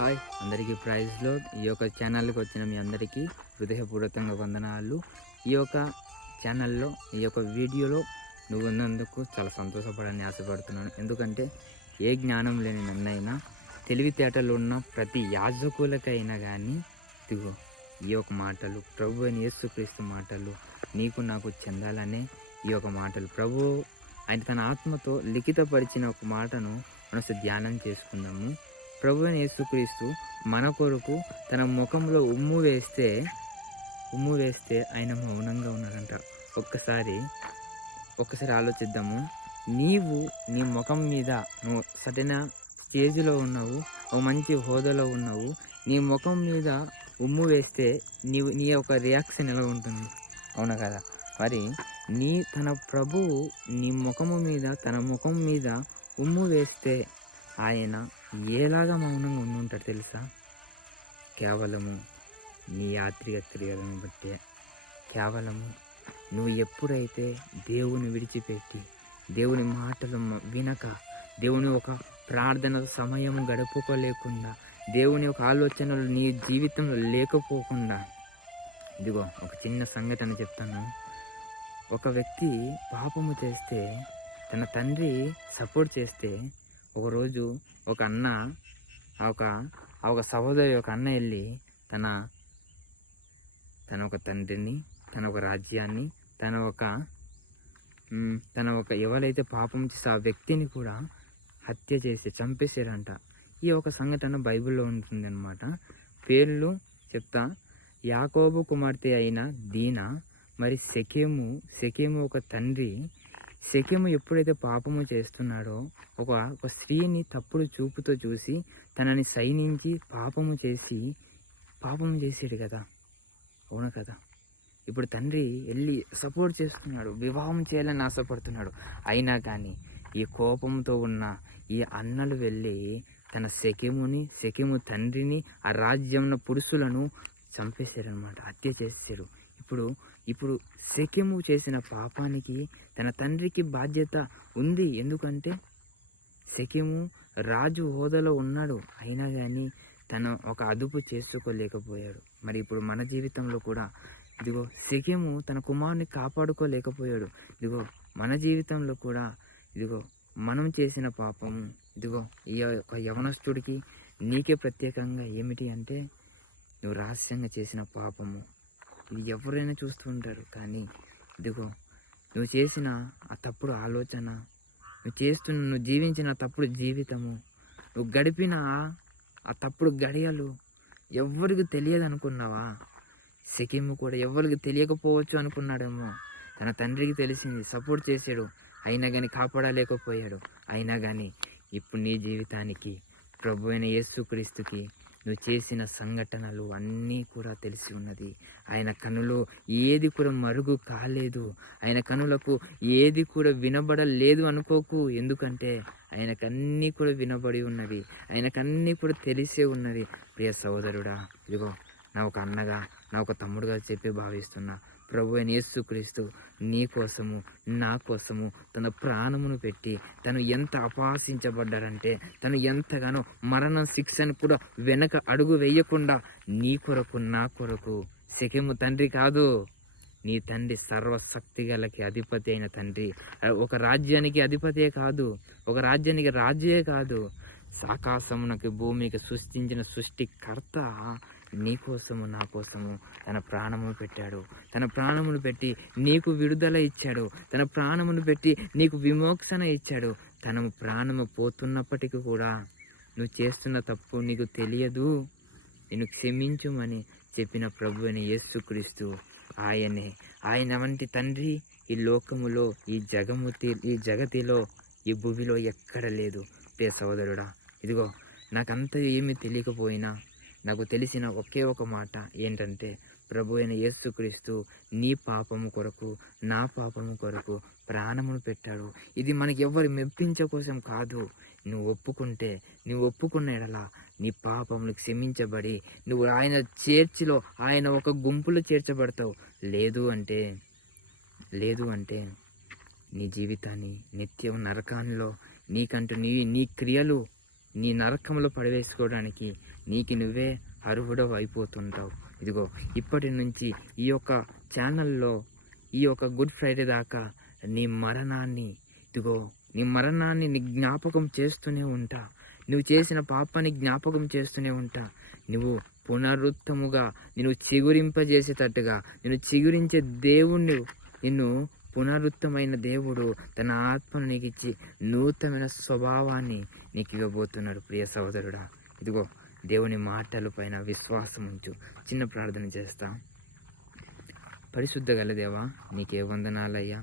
Hi అందరికీ ప్రైజ్లో ఈ యొక్క ఛానల్కి వచ్చిన మీ అందరికీ హృదయపూర్వకంగా వందనాలు. ఈ యొక్క ఛానల్లో ఈ యొక్క వీడియోలో నువ్వు ఉన్నందుకు చాలా సంతోషపడాలని ఆశపడుతున్నాను. ఎందుకంటే ఏ జ్ఞానం లేని నన్నైనా తెలివితేటలు ఉన్న ప్రతి యాజకులకైనా కానీ ఇదిగో ఈ యొక్క మాటలు ప్రభు అయిన యేసుక్రీస్తు మాటలు నీకు నాకు చెందాలనే ఈ యొక్క మాటలు ప్రభు ఆయన తన ఆత్మతో లిఖితపరిచిన ఒక మాటను మనం ధ్యానం చేసుకుందాము. ప్రభు అయిన యేసుక్రీస్తు మన కొరకు తన ముఖంలో ఉమ్ము వేస్తే ఆయన మౌనంగా ఉన్నాడంట. ఒక్కసారి ఆలోచిద్దాము. నీవు నీ ముఖం మీద నువ్వు సరైన స్టేజ్లో ఉన్నావు, ఒక మంచి హోదాలో ఉన్నావు, నీ ముఖం మీద ఉమ్ము వేస్తే నీ యొక్క రియాక్షన్ ఎలా ఉంటుంది? అవునా కదా? మరి తన ప్రభువు తన ముఖం మీద ఉమ్ము వేస్తే ఆయన ఏలాగా మౌనంగా ఉండుంటాడు తెలుసా? కేవలము నీ యాత్రిక క్రియలను బట్టే. కేవలము నువ్వు ఎప్పుడైతే దేవుని విడిచిపెట్టి దేవుని మాటలు వినక, దేవుని ఒక ప్రార్థన సమయం గడుపుకోలేకుండా, దేవుని ఒక ఆలోచనలు నీ జీవితంలో లేకపోకుండా, ఇదిగో ఒక చిన్న సంఘటన చెప్తాను. ఒక వ్యక్తి పాపము చేస్తే తన తండ్రి సపోర్ట్ చేస్తే ఒకరోజు ఒక అన్న ఒక సహోదరి ఒక అన్న వెళ్ళి తన ఒక తండ్రిని, తన ఒక రాజ్యాన్ని, తన ఒక ఎవరైతే పాపం చేస్తే ఆ వ్యక్తిని కూడా హత్య చేసి చంపేశారంట. ఈ ఒక సంఘటన బైబిల్లో ఉంటుంది అన్నమాట. పేర్లు చెప్తా. యాకోబు కుమార్తె అయిన దీనా, మరి సెకెము ఒక తండ్రి. సెకెము ఎప్పుడైతే పాపము చేస్తున్నాడో ఒక స్త్రీని తప్పుడు చూపుతో చూసి తనని సైనించి పాపము చేసాడు కదా. అవును కదా? ఇప్పుడు తండ్రి వెళ్ళి సపోర్ట్ చేస్తున్నాడు, వివాహం చేయాలని ఆశపడుతున్నాడు. అయినా కానీ ఈ కోపంతో ఉన్న ఈ అన్నలు వెళ్ళి తన సెకెము తండ్రిని, ఆ రాజ్యంలో పురుషులను చంపేశారనమాట, హత్య చేశారు. ఇప్పుడు సెకెము చేసిన పాపానికి తన తండ్రికి బాధ్యత ఉంది. ఎందుకంటే సెకెము రాజు హోదాలో ఉన్నాడు, అయినా కానీ తను ఒక అదుపు చేసుకోలేకపోయాడు. మరి ఇప్పుడు మన జీవితంలో కూడా ఇదిగో సెకెము తన కుమారుని కాపాడుకోలేకపోయాడు. ఇదిగో మన జీవితంలో కూడా ఇదిగో మనం చేసిన పాపము, ఇదిగో ఈ యొక్క యవనస్తుడికి నీకే ప్రత్యేకంగా ఏమిటి అంటే నువ్వు రహస్యంగా చేసిన పాపము. ఇది ఎవరైనా చూస్తూ ఉంటారు, కానీ ఇదిగో నువ్వు చేసిన ఆ తప్పుడు ఆలోచన, నువ్వు జీవించిన తప్పుడు జీవితము, నువ్వు గడిపిన ఆ తప్పుడు గడియలు ఎవరికి తెలియదు అనుకున్నావా? సెకెము కూడా ఎవరికి తెలియకపోవచ్చు అనుకున్నాడేమో. తన తండ్రికి తెలిసింది, సపోర్ట్ చేశాడు, అయినా కానీ కాపాడలేకపోయాడు. అయినా కానీ ఇప్పుడు నీ జీవితానికి ప్రభు అయిన యేసుక్రీస్తుకి నువ్వు చేసిన సంఘటనలు అన్నీ కూడా తెలిసి ఉన్నది. ఆయన కనులో ఏది కూడా మరుగు కాలేదు, ఆయన కనులకు ఏది కూడా వినబడలేదు అనుకోకు. ఎందుకంటే ఆయనకన్నీ కూడా వినబడి ఉన్నది, ఆయనకన్నీ కూడా తెలిసే ఉన్నది. ప్రియ సహోదరుడా, ఇదిగో నా ఒక అన్నగా, నా ఒక తమ్ముడుగా చెప్పి భావిస్తున్నా, ప్రభు అయిన యేసుక్రీస్తు నీ కోసము, నా కోసము తన ప్రాణమును పెట్టి తను ఎంత అపహాసించబడ్డారంటే, తను ఎంతగానో మరణ శిక్షను కూడా వెనక అడుగు వేయకుండా నీ కొరకు, నా కొరకు. సెకెము తండ్రి కాదు, నీ తండ్రి సర్వశక్తి గలకి అధిపతి అయిన తండ్రి. ఒక రాజ్యానికి అధిపతే కాదు, ఒక రాజ్యానికి రాజే కాదు, ఆకాశమునకి భూమికి సృష్టించిన సృష్టికర్త నీ కోసము, నా కోసము తన ప్రాణమును పెట్టాడు. తన ప్రాణమును పెట్టి నీకు విడుదల ఇచ్చాడు, తన ప్రాణమును పెట్టి నీకు విమోక్షణ ఇచ్చాడు. తన ప్రాణము పోతున్నప్పటికీ కూడా నువ్వు చేస్తున్న తప్పు నీకు తెలియదు, నేను క్షమించుమని చెప్పిన ప్రభు అయిన యేసుక్రీస్తు ఆయన వంటి తండ్రి ఈ లోకములో, ఈ జగతిలో, ఈ భూమిలో ఎక్కడ లేదు. ప్రియ సహోదరుడా, ఇదిగో నాకంత ఏమీ తెలియకపోయినా నాకు తెలిసిన ఒకే ఒక మాట ఏంటంటే, ప్రభు అయిన యేసుక్రీస్తు నీ పాపము కొరకు, నా పాపము కొరకు ప్రాణమును పెట్టాడు. ఇది మనకి ఎవరి మెప్పించే కోసం కాదు. నువ్వు ఒప్పుకున్న ఎడలా నీ పాపములు క్షమించబడి నువ్వు ఆయన చర్చిలో, ఆయన ఒక గుంపులో చేర్చబడతావు. లేదు అంటే నీ జీవితాన్ని నిత్యం నరకాల్లో నీ క్రియలు నీ నరకంలో పడవేసుకోవడానికి నీకు నువ్వే అర్హుడవు అయిపోతుంటావు. ఇదిగో ఇప్పటి నుంచి ఈ యొక్క ఛానల్లో ఈ యొక్క గుడ్ ఫ్రైడే దాకా నీ మరణాన్ని నీ జ్ఞాపకం చేస్తూనే ఉంటా. నువ్వు చేసిన పాపాన్ని జ్ఞాపకం చేస్తూనే ఉంటా. నువ్వు పునరుత్తముగా నిన్ను చిగురింపజేసేటట్టుగా నిన్ను చిగురించే దేవుణ్ణి నిన్ను పునరుత్తమైన దేవుడు తన ఆత్మను నీకు ఇచ్చి నూతనమైన స్వభావాన్ని నీకు ఇవ్వబోతున్నాడు. ప్రియ సహోదరుడా, ఇదిగో దేవుని మాటల పైన విశ్వాసం ఉంచు. చిన్న ప్రార్థన చేస్తా. పరిశుద్ధ గల దేవా, నీకే వందనాలయ్యా.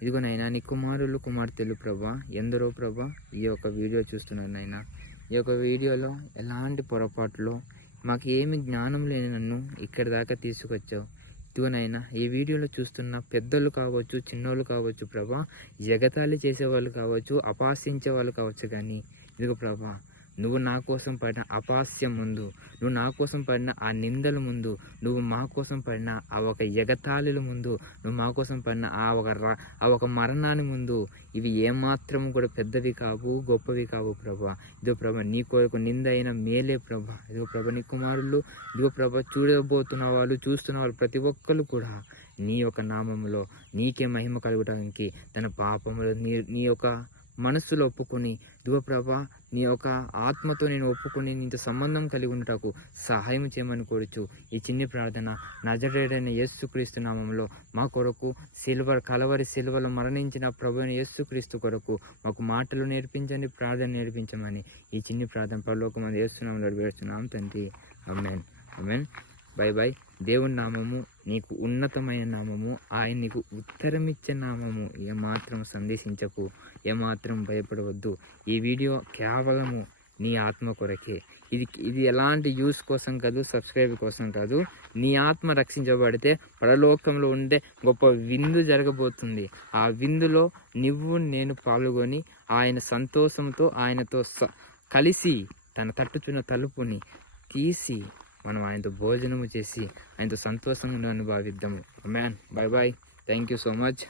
ఇదిగో నైనా నీ కుమారులు కుమార్తెలు ప్రభా, ఎందరో ప్రభా ఈ యొక్క వీడియో చూస్తున్నారు నైనా. ఈ యొక్క వీడియోలో ఎలాంటి పొరపాట్లు మాకు ఏమి జ్ఞానం లేని నన్ను ఇక్కడి దాకా తీసుకొచ్చావు. ఇదిగోనైనా ఈ వీడియోలో చూస్తున్న పెద్దలు కావచ్చు, చిన్నోళ్ళు కావచ్చు ప్రభా, ఎగతాళి చేసేవాళ్ళు కావచ్చు, అపహాస్యించే వాళ్ళు కావచ్చు, కానీ ఇదిగో ప్రభా, నువ్వు నా కోసం పడిన అపహాస్యం ముందు, నువ్వు నా కోసం పడిన ఆ నిందల ముందు, నువ్వు మా కోసం పడిన ఆ ఒక ఎగతాళిల ముందు, నువ్వు మా కోసం పడిన ఆ ఒక మరణాన్ని ముందు ఇవి ఏమాత్రం కూడా పెద్దవి కావు, గొప్పవి కావు ప్రభా. ఇదిగో ప్రభా, నీ కొరకు నింద అయిన మేలే ప్రభా. ఇదిగో ప్రభా, నీ కుమారులు ఇదిగో ప్రభా, చూడబోతున్న వాళ్ళు, చూస్తున్న వాళ్ళు ప్రతి ఒక్కరు కూడా నీ యొక్క నామములో నీకే మహిమ కలుగడానికి తన పాపములు నీ యొక్క మనస్సులో ఒప్పుకొని, ఇదిగో ప్రభా, నీ యొక్క ఆత్మతో నేను ఒప్పుకొని నీతో సంబంధం కలిగి ఉండటకు సహాయం చేయమని కోరుచు ఈ చిన్ని ప్రార్థన నజరేయుడైన యేసుక్రీస్తు నామంలో మా కొరకు కలవరి సిలువలో మరణించిన ప్రభు అయిన యేసుక్రీస్తు కొరకు మాకు మాటలు నేర్పించండి, ప్రార్థన నేర్పించమని ఈ చిన్ని ప్రార్థన పరలోకమందు యేసునామములో వేడుచున్నాం తండ్రి. ఆమేన్. ఆమేన్. Bye bye. దేవుని నామము నీకు ఉన్నతమైన నామము, ఆయన నీకు ఉత్తరమిచ్చే నామము. ఏమాత్రం సందేశించకు, ఏమాత్రం భయపడవద్దు. ఈ వీడియో కేవలము నీ ఆత్మ కొరకే. ఇది ఎలాంటి యూస్ కోసం కాదు, సబ్స్క్రైబ్ కోసం కాదు. నీ ఆత్మ రక్షించబడితే పరలోకంలో ఉండే గొప్ప విందు జరగబోతుంది. ఆ విందులో నేను పాల్గొని ఆయన సంతోషంతో ఆయనతో కలిసి తన తట్టుచున్న తలుపుని తీసి మనం ఆయనతో భోజనము చేసి ఆయనతో సంతోషంగా అనుభవిద్దాము. Man, bye bye. Thank you so much.